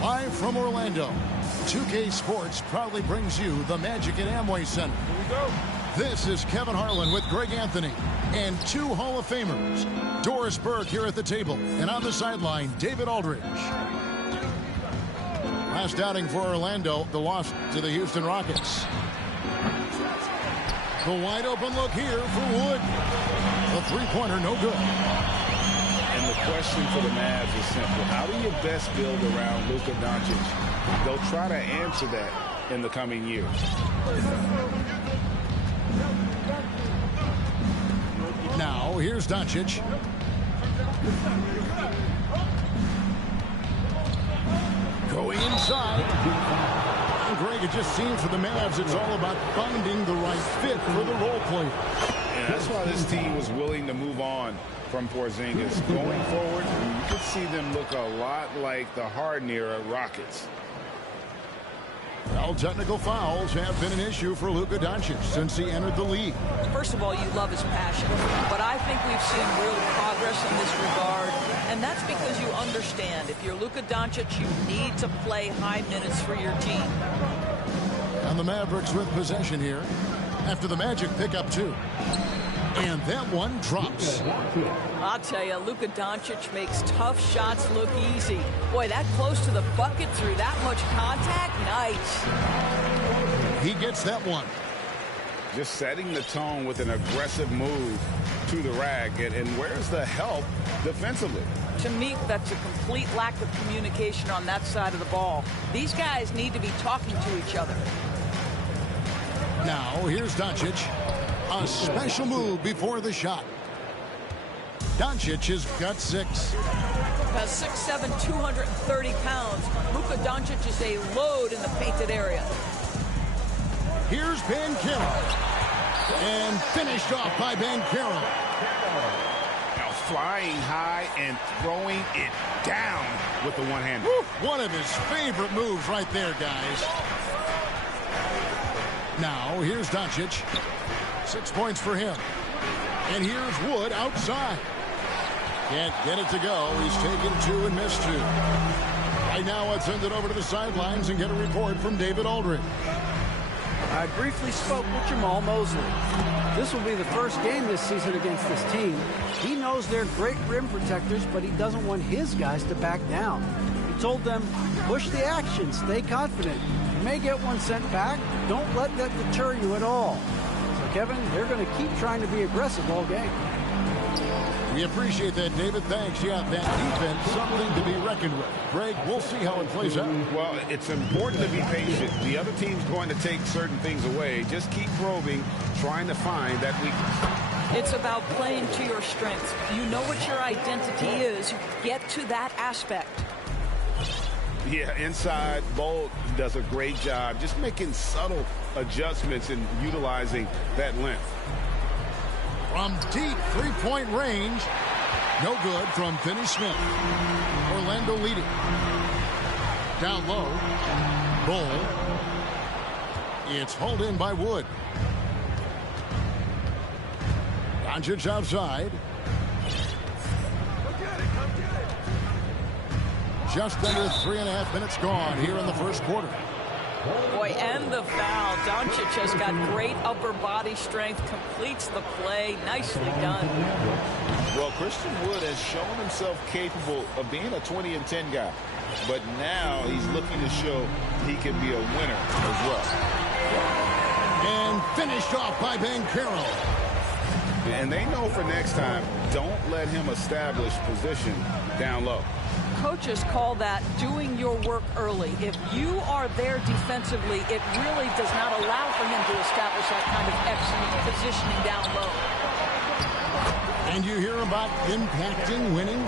Live from Orlando, 2K Sports proudly brings you the Magic at Amway Center. Here we go. This is Kevin Harlan with Greg Anthony and two Hall of Famers. Doris Burke here at the table, and on the sideline, David Aldridge. Last outing for Orlando, the loss to the Houston Rockets. The wide open look here for Wood. The three-pointer, no good. And the question for the Mavs is simple. How do you best build around Luka Doncic? They'll try to answer that in the coming years. Now, here's Doncic. Going inside. Greg, it just seems for the Mavs it's all about finding the right fit for the role player. And that's why this team was willing to move on from Porzingis. Going forward, you could see them look a lot like the Harden-era Rockets. Well, technical fouls have been an issue for Luka Doncic since he entered the league. First of all, you love his passion, but I think we've seen real progress in this regard, and that's because you understand if you're Luka Doncic, you need to play high minutes for your team. And the Mavericks with possession here after the Magic pick up two. And that one drops. I'll tell you, Luka Doncic makes tough shots look easy. Boy, that close to the bucket through that much contact, nice. He gets that one. Just setting the tone with an aggressive move to the rack. And where's the help defensively? To me, that's a complete lack of communication on that side of the ball. These guys need to be talking to each other. Now, here's Doncic. A special move before the shot. Doncic has got 6. Has 6'7", 230 pounds. Luka Doncic is a load in the painted area. Here's Banchero. And finished off by Banchero. Now flying high and throwing it down with the one-hander. One of his favorite moves right there, guys. Now, here's Doncic. 6 points for him. And here's Wood outside. Can't get it to go. He's taken 2 and missed 2. Right now, let's send it over to the sidelines and get a report from David Aldridge. I briefly spoke with Jamal Mosley. This will be the first game this season against this team. He knows they're great rim protectors, but he doesn't want his guys to back down. He told them, push the action, stay confident. You may get one sent back. Don't let that deter you at all. So, Kevin, they're going to keep trying to be aggressive all game. We appreciate that, David. Thanks. Yeah, that defense, something to be reckoned with. Greg, we'll see how it plays out. Well, it's important to be patient. The other team's going to take certain things away. Just keep probing, trying to find that weakness. It's about playing to your strengths. You know what your identity is. Get to that aspect. Yeah, inside, Bolt does a great job just making subtle adjustments and utilizing that length. From deep three-point range, no good from Finney-Smith. Orlando leading. Down low, Bull. It's hauled in by Wood. Doncic outside. Just under 3.5 minutes gone here in the first quarter. Boy, and the foul. Doncic has got great upper body strength, completes the play. Nicely done. Well, Christian Wood has shown himself capable of being a 20-10 guy. But now he's looking to show he can be a winner as well. And finished off by Banchero. And they know for next time, don't let him establish position down low. Coaches call that doing your work early. If you are there defensively, it really does not allow for him to establish that kind of excellent positioning down low. And you hear about impacting winning.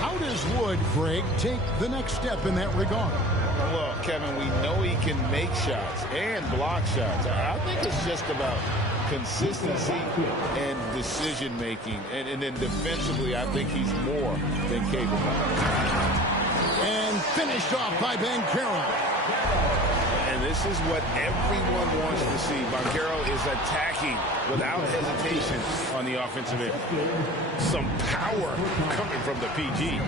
How does Wood, Greg, take the next step in that regard? Well, Kevin, we know he can make shots and block shots. I think it's just about consistency and decision-making. And then defensively, I think he's more than capable. And finished off by Banchero. And this is what everyone wants to see. Banchero is attacking without hesitation on the offensive end. Some power coming from the PG.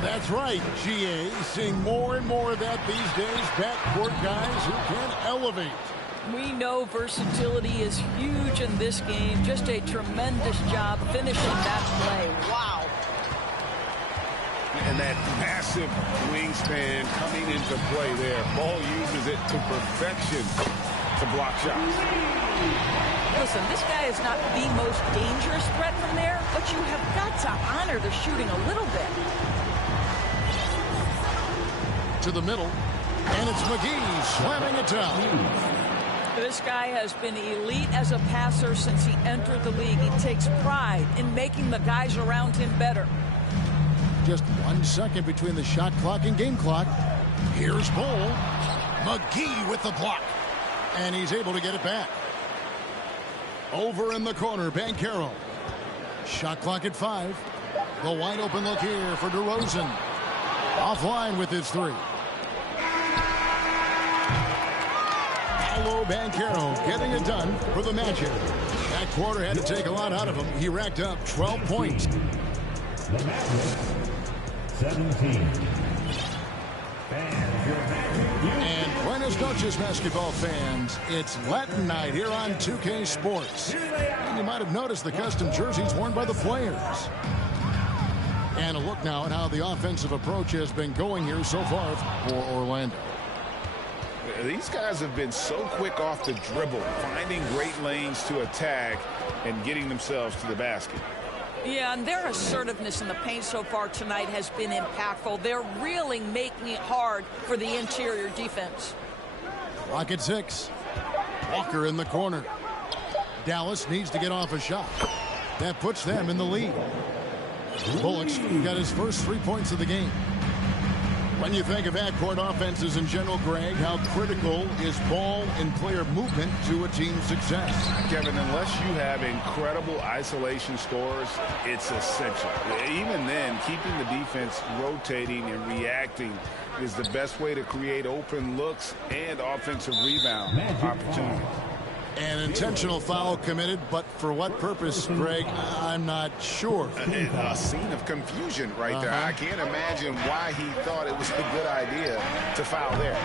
That's right, GA. Seeing more and more of that these days. Backcourt guys who can elevate. We know versatility is huge in this game. Just a tremendous job finishing that play. Wow. And that massive wingspan coming into play there. Ball uses it to perfection to block shots. Listen, this guy is not the most dangerous threat from there, but you have got to honor the shooting a little bit. To the middle, and it's McGee slamming it down. This guy has been elite as a passer since he entered the league. He takes pride in making the guys around him better. Just 1 second between the shot clock and game clock. Here's Bol. McGee with the block. And he's able to get it back. Over in the corner, Banchero. Shot clock at 5. The wide open look here for DeRozan. Offline with his 3. Paolo Banchero getting it done for the Magic. That quarter had to take a lot out of him. He racked up 12 points. The Magic, 17. And Buenos noches, basketball fans. It's Latin night here on 2K Sports. And you might have noticed the custom jerseys worn by the players. And a look now at how the offensive approach has been going here so far for Orlando. These guys have been so quick off the dribble, finding great lanes to attack and getting themselves to the basket. Yeah, and their assertiveness in the paint so far tonight has been impactful. They're really making it hard for the interior defense. Clock at 6. Walker in the corner. Dallas needs to get off a shot. That puts them in the lead. Bullock's got his first 3 points of the game. When you think of backcourt offenses in general, Greg, how critical is ball and player movement to a team's success? Kevin, unless you have incredible isolation scores, it's essential. Even then, keeping the defense rotating and reacting is the best way to create open looks and offensive rebound opportunities. An intentional foul committed, but for what purpose, Greg? I'm not sure. A scene of confusion right there. I can't imagine why he thought it was a good idea to foul there.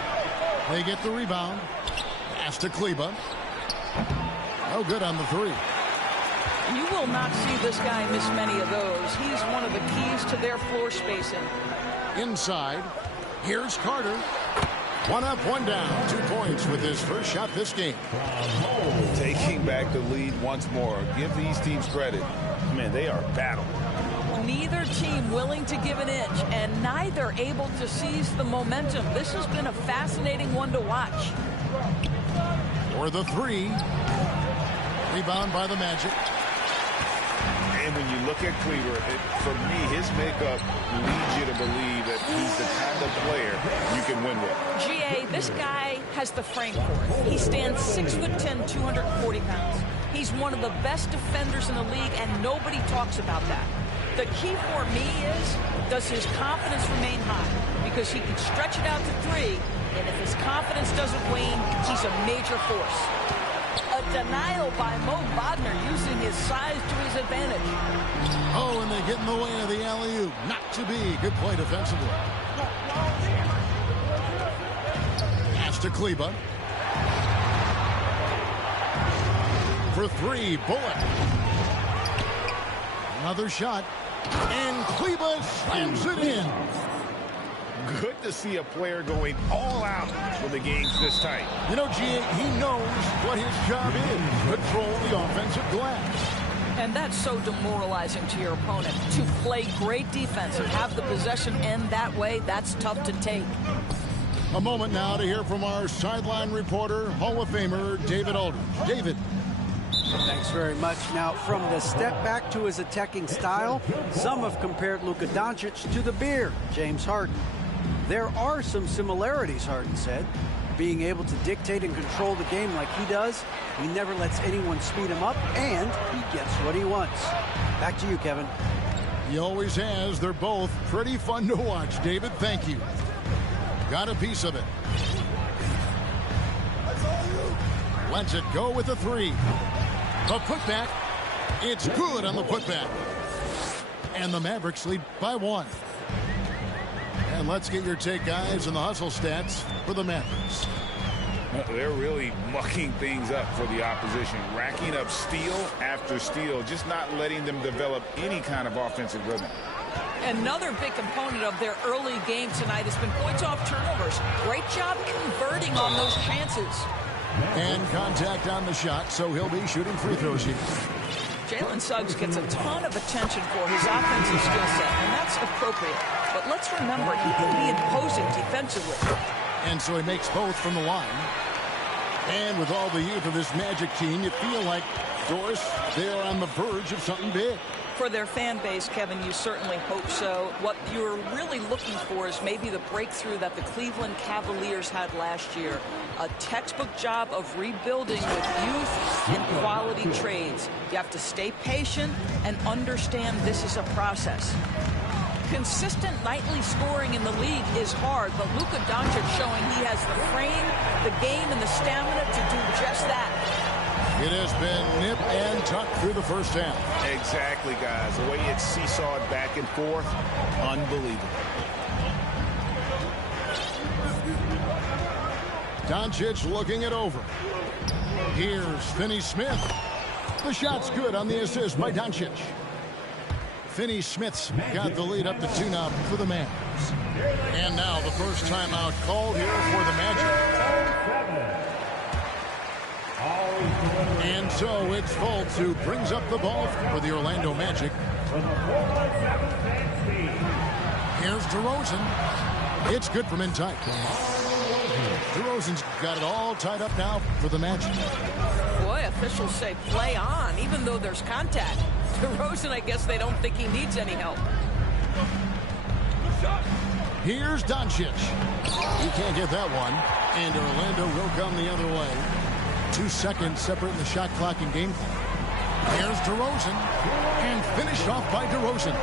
They get the rebound. Pass to Kleber. No good on the 3. You will not see this guy miss many of those. He's one of the keys to their floor spacing. Inside. Here's Carter. 1 up, 1 down. 2 points with his first shot this game. Taking back the lead once more. Give these teams credit. Man, they are battling. Neither team willing to give an inch, and neither able to seize the momentum. This has been a fascinating one to watch. For the 3. Rebound by the Magic. And when you look at Kleber, for me, his makeup leads you to believe that he's the kind of player you can win with. GA, this guy has the frame for it. He stands 6'10", 240 pounds. He's one of the best defenders in the league, and nobody talks about that. The key for me is, does his confidence remain high? Because he can stretch it out to 3, and if his confidence doesn't wane, he's a major force. A denial by Mo Wagner using his size to his advantage. Oh, and they get in the way of the alley-oop. Not to be. Good play defensively. Pass to Kleber. For 3, Bullock. Another shot. And Kleber slams it in. Good to see a player going all out when the game's this tight. You know, G.A., he knows what his job is. Control the offensive glass. And that's so demoralizing to your opponent. To play great defense and have the possession end that way, that's tough to take. A moment now to hear from our sideline reporter, Hall of Famer David Aldridge. David. Thanks very much. Now, from the step back to his attacking style, some have compared Luka Doncic to the Bear, James Harden. There are some similarities, Harden said. Being able to dictate and control the game like he does, he never lets anyone speed him up, and he gets what he wants. Back to you, Kevin. He always has. They're both pretty fun to watch. David, thank you. Got a piece of it. Lets it go with the three. The putback. It's good on the putback. And the Mavericks lead by 1. And let's get your take, guys, on the hustle stats for the Mavericks. They're really mucking things up for the opposition, racking up steal after steal, just not letting them develop any kind of offensive rhythm. Another big component of their early game tonight has been points off turnovers. Great job converting on those chances. And contact on the shot, so he'll be shooting free throws here. Jalen Suggs gets a ton of attention for his offensive skill set, and that's appropriate. But let's remember, he can be imposing defensively. And so he makes both from the line. And with all the youth of this Magic team, you feel like, Doris, they are on the verge of something big. For their fan base, Kevin, you certainly hope so. What you're really looking for is maybe the breakthrough that the Cleveland Cavaliers had last year. A textbook job of rebuilding with youth and quality trades. You have to stay patient and understand this is a process. Consistent nightly scoring in the league is hard, but Luka Doncic showing he has the frame, the game, and the stamina to do just that. It has been nip and tuck through the first half. Exactly, guys. The way it's seesawed back and forth, unbelievable. Doncic looking it over. Here's Finney-Smith. The shot's good on the assist by Doncic. Finney-Smith's got the lead up to 2 now for the Mavs. And now the first timeout called here for the Magic. And so it's Fultz who brings up the ball for the Orlando Magic. Here's DeRozan. It's good from in tight. DeRozan's got it all tied up now for the Magic. Boy, officials say play on, even though there's contact. DeRozan, I guess they don't think he needs any help. Here's Doncic. He can't get that one. And Orlando will come the other way. 2 seconds separating the shot clock and game clock. Here's DeRozan. And finished off by DeRozan.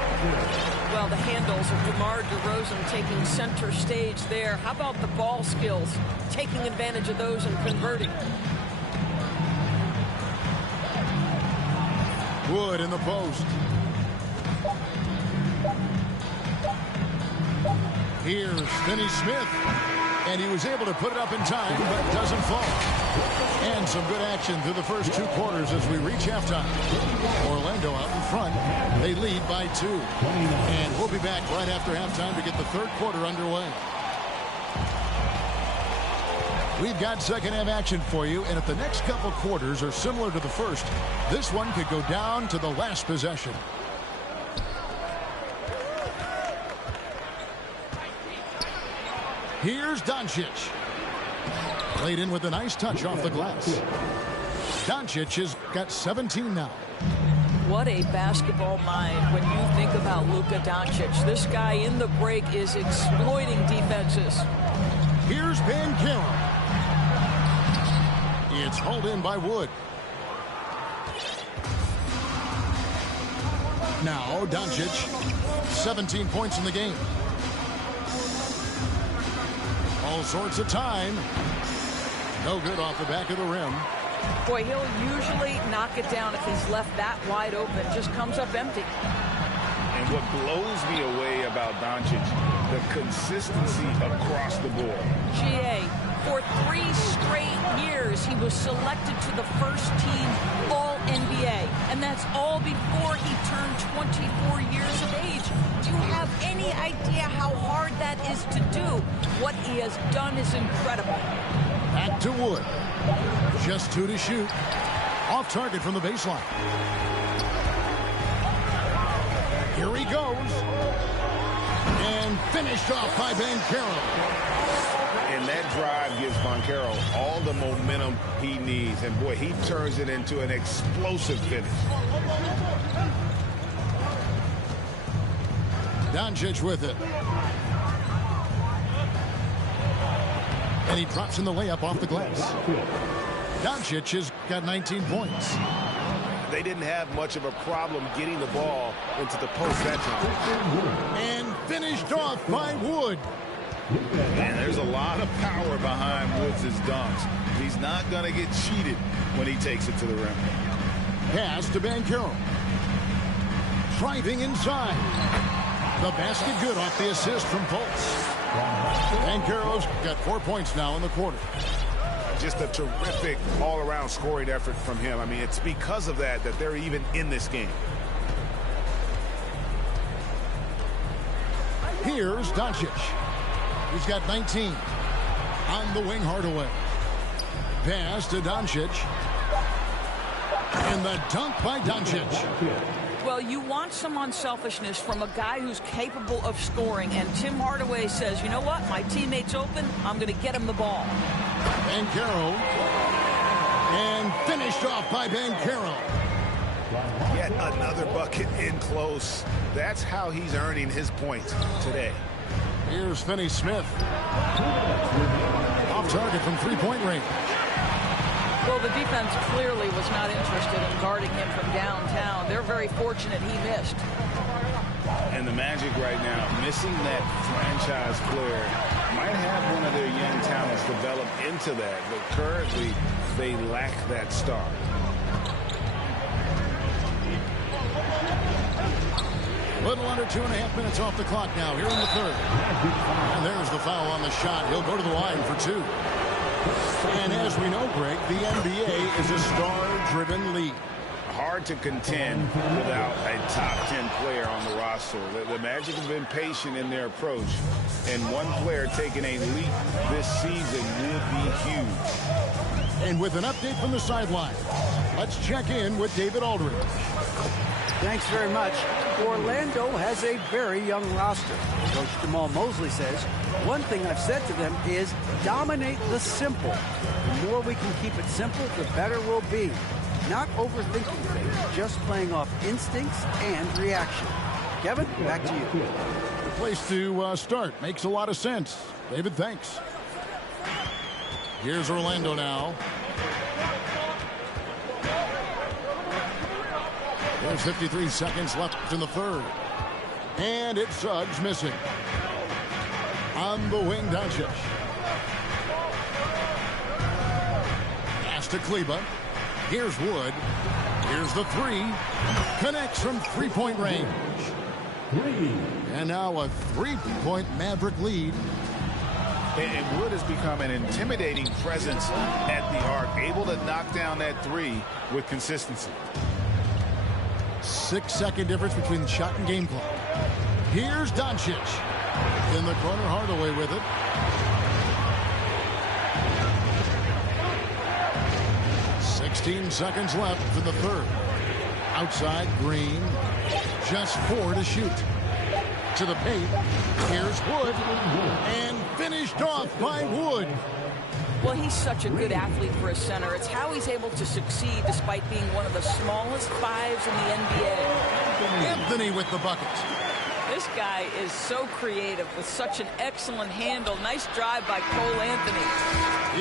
Well, the handles of DeMar DeRozan taking center stage there. How about the ball skills? Taking advantage of those and converting. Wood in the post. Here's Finney-Smith. And he was able to put it up in time, but doesn't fall. And some good action through the first 2 quarters as we reach halftime. Orlando out in front. They lead by 2. And we'll be back right after halftime to get the 3rd quarter underway. We've got second half action for you, and if the next couple quarters are similar to the first, this one could go down to the last possession. Here's Doncic. Played in with a nice touch off the glass. Doncic has got 17 now. What a basketball mind when you think about Luka Doncic. This guy in the break is exploiting defenses. Here's Banchero. It's hauled in by Wood. Now Doncic, 17 points in the game. All sorts of time. No good off the back of the rim. Boy, he'll usually knock it down if he's left that wide open. Just comes up empty. And what blows me away about Doncic, the consistency across the board. GA, for 3 straight years, he was selected to the first team All-NBA. And that's all before he turned 24 years of age. Do you have any idea how hard that is to do? What he has done is incredible. Back to Wood. Just 2 to shoot. Off target from the baseline. Here he goes. And finished off by Banchero. And that drive gives Banchero all the momentum he needs. And boy, he turns it into an explosive finish. Doncic with it. And he drops in the layup off the glass. Doncic has got 19 points. They didn't have much of a problem getting the ball into the post that time. And finished off by Wood. And there's a lot of power behind Woods' dunks. He's not going to get cheated when he takes it to the rim. Pass to Banchero. Driving inside. The basket good off the assist from Fultz. Banchero's got 4 points now in the quarter. Just a terrific all-around scoring effort from him. I mean, it's because of that they're even in this game. Here's Doncic. He's got 19. On the wing, Hardaway. Pass to Doncic. And the dunk by Doncic. Well, you want some unselfishness from a guy who's capable of scoring. And Tim Hardaway says, you know what? My teammate's open. I'm going to get him the ball. Banchero. And finished off by Banchero. Yet another bucket in close. That's how he's earning his points today. Here's Finney-Smith. Off target from three-point range. Well, the defense clearly was not interested in guarding him from downtown. They're very fortunate he missed. And the Magic right now, missing that franchise player, might have one of their young talents develop into that, but currently they lack that star. Little under 2.5 minutes off the clock now here in the third. And there's the foul on the shot. He'll go to the line for two. And as we know, Greg, the NBA is a star-driven league. Hard to contend without a top 10 player on the roster. The Magic have been patient in their approach, and one player taking a leap this season would be huge. And with an update from the sideline, let's check in with David Aldridge. Thanks very much. Orlando has a very young roster. Coach Jamal Mosley says, one thing I've said to them is dominate the simple. The more we can keep it simple, the better we'll be. Not overthinking things, just playing off instincts and reaction. Kevin, back to you. The place to start. Makes a lot of sense. David, thanks. Here's Orlando now. There's 53 seconds left in the third. And it's Suggs missing. On the wing, Doncic. Pass to Kleber. Here's Wood. Here's the three. Connects from three-point range. And now a three-point Maverick lead. And Wood has become an intimidating presence at the arc, able to knock down that three with consistency. 6-second difference between the shot and game clock. Here's Doncic. In the corner, Hardaway with it. Sixteen seconds left in the third. Outside, Green. Just 4 to shoot. To the paint. Here's Wood. And finished off by Wood. Well, he's such a good athlete for a center. It's how he's able to succeed despite being one of the smallest fives in the NBA. Anthony with the bucket. This guy is so creative with such an excellent handle. Nice drive by Cole Anthony.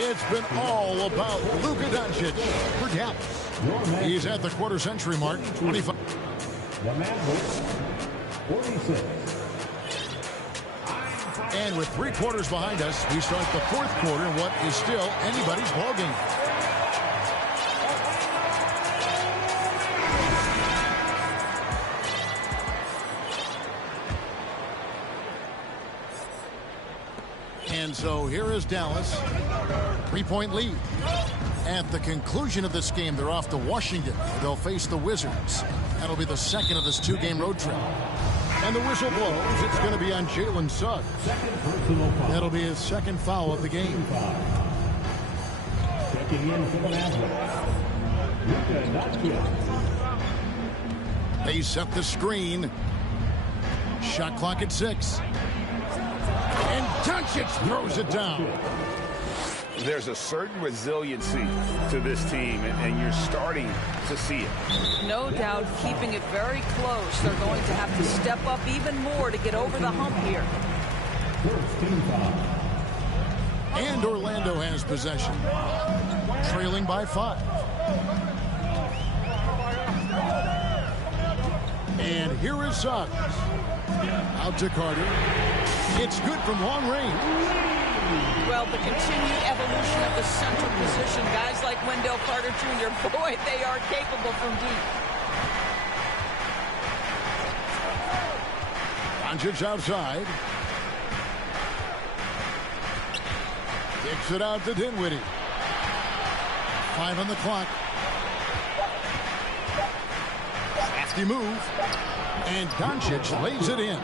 It's been all about Luka Doncic for Dallas. He's at the quarter-century mark, 25. The Mavericks, 46. And with 3 quarters behind us, we start the fourth quarter in what is still anybody's ballgame. And so here is Dallas. 3-point lead. At the conclusion of this game, they're off to Washington. They'll face the Wizards. That'll be the second of this 2-game road trip. And the whistle blows. It's going to be on Jalen Suggs. That'll be his second foul of the game. Checking in for the Mavericks, Luka Doncic. They set the screen. Shot clock at 6. And Doncic throws it down. There's a certain resiliency to this team, and you're starting to see it. No doubt keeping it very close. They're going to have to step up even more to get over the hump here. First team foul. And Orlando has possession. Trailing by 5. And here is Suggs. Out to Carter. It's good from long range. Well, the continued evolution of the center position, guys like Wendell Carter Jr., boy, they are capable from deep. Doncic outside. Kicks it out to Dinwiddie. 5 on the clock. Nasty move. And Doncic lays it in.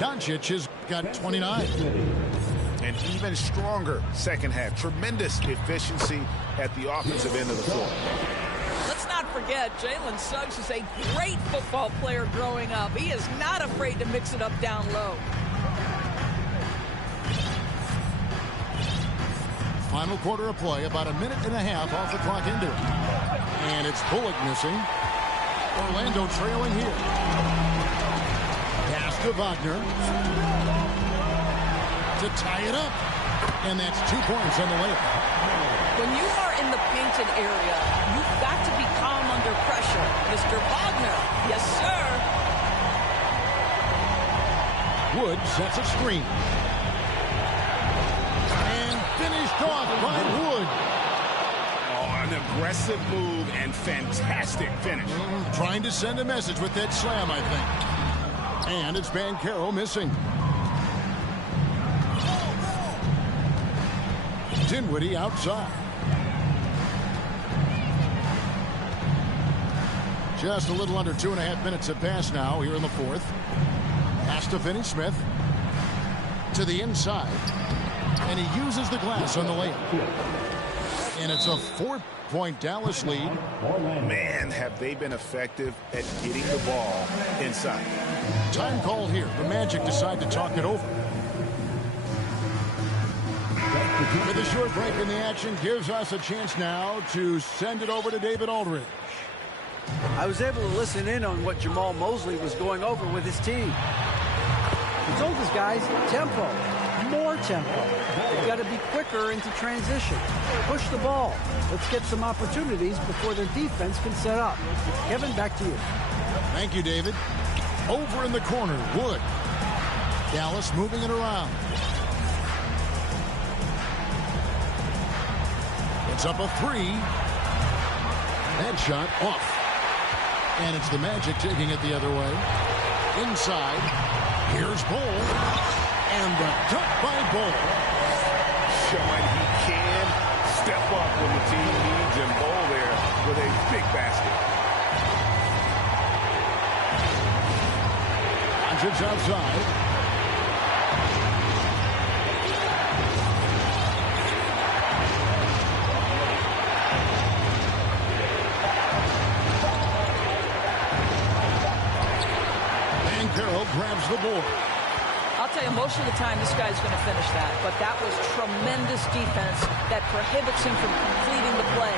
Doncic has got 29. An even stronger second half. Tremendous efficiency at the offensive end of the floor. Let's not forget, Jalen Suggs is a great football player growing up. He is not afraid to mix it up down low. Final quarter of play, about a minute and a half off the clock into it. And it's Bullock missing. Orlando trailing here. Pass to Wagner. To tie it up. And that's 2 points on the layup. When you are in the painted area, you've got to be calm under pressure. Mr. Wagner, yes, sir. Wood sets a screen. And finished off by Wood. Oh, an aggressive move and fantastic finish. Trying to send a message with that slam, I think. And it's Banchero missing. Dinwiddie outside. Just a little under 2.5 minutes have passed now here in the fourth. Pass to Finney-Smith. To the inside. And he uses the glass on the layup. And it's a 4-point Dallas lead. Man, have they been effective at getting the ball inside. Time called here. The Magic decide to talk it over. With a short break in the action, gives us a chance now to send it over to David Aldridge. I was able to listen in on what Jamal Mosley was going over with his team. He told his guys, tempo, more tempo. They've got to be quicker into transition. Push the ball. Let's get some opportunities before their defense can set up. Kevin, back to you. Thank you, David. Over in the corner, Wood. Dallas moving it around. It's up a 3. That shot off. And it's the Magic taking it the other way. Inside. Here's Bol. And the dunk by Bol. Showing he can step up when the team needs him. Bol there with a big basket. Doncic outside. Banchero grabs the board. I'll tell you, most of the time this guy's going to finish that, but that was tremendous defense that prohibits him from completing the play.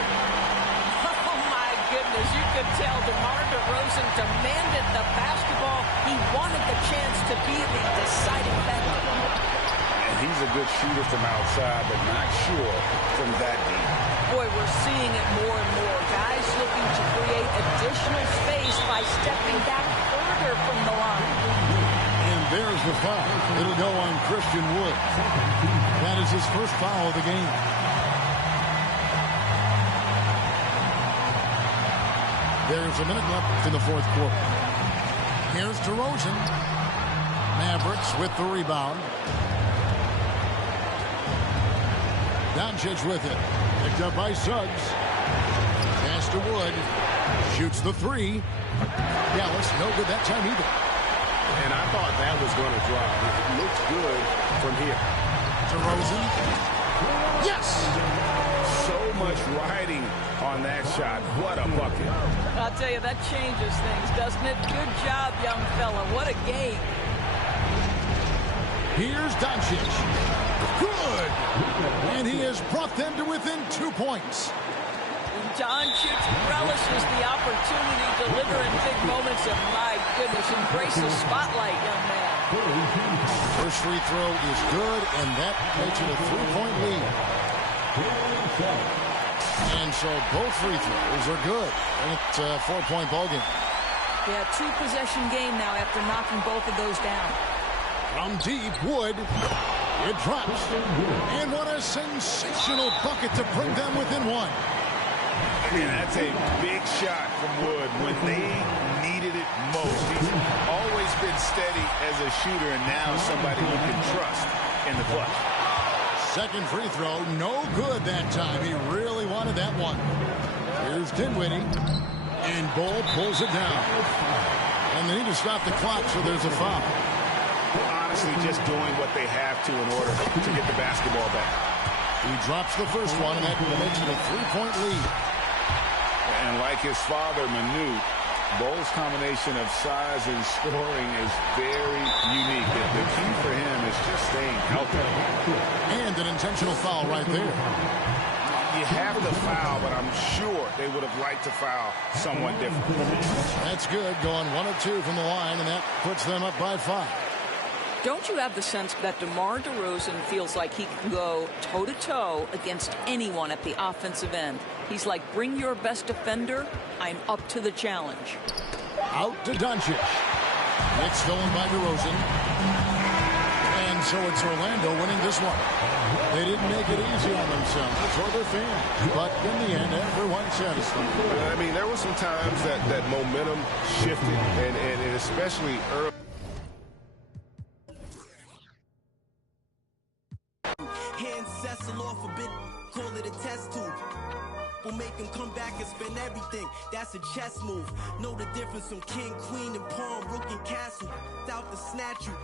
Oh, my goodness, you could tell DeMar DeRozan demanded the basketball. He wanted the chance to be the deciding factor. And he's a good shooter from outside, but not sure from that deep. Boy, we're seeing it more and more. Guys looking to create additional space by stepping back further from the line. And there's the foul. It'll go on Christian Wood. That is his first foul of the game. There's a minute left in the fourth quarter. Here's DeRozan. Mavericks with the rebound. Doncic with it. Picked up by Suggs. Pass to Wood. Shoots the 3. Dallas no good that time either. And I thought that was going to drop. It looks good from here. DeRozan. Yes! So much riding on that shot. What a bucket. I'll tell you, that changes things, doesn't it? Good job, young fella. What a game. Here's Doncic. Good! And he has brought them to within 2 points. Doncic relishes the opportunity to deliver in big moments, and my goodness, embrace the spotlight, young man. First free throw is good, and that makes it a 3-point lead. And so both free throws are good. And it's a 4-point ball game. Yeah, 2-possession game now after knocking both of those down. From deep, Wood. It drops. And what a sensational bucket to bring them within one. And that's a big shot from Wood when they needed it most. He's always been steady as a shooter, and now somebody you can trust in the clutch. Second free throw, no good that time. He really wanted that one. Here's Dinwiddie. And Bull pulls it down. And they need to stop the clock, so there's a foul. Honestly, just doing what they have to in order to get the basketball back. He drops the first one, and that makes it a 3-point lead. And like his father, Manu, Bull's combination of size and scoring is very unique. The key for him is just staying healthy. And an intentional foul right there. You have the foul, but I'm sure they would have liked to foul somewhat different. That's good, going 1 of 2 from the line, and that puts them up by 5. Don't you have the sense that DeMar DeRozan feels like he can go toe-to-toe against anyone at the offensive end? He's like, bring your best defender. I'm up to the challenge. Out to Doncic. It's stolen by DeRozan. And so it's Orlando winning this one. They didn't make it easy on themselves or their fans. But in the end, everyone's satisfied. I mean, there were some times that momentum shifted, and especially early. Hand Cecil off a bit, call it a test tube. We'll make him come back and spend everything. That's a chess move. Know the difference from king, queen, and pawn, rook, and castle. Without the snatch you.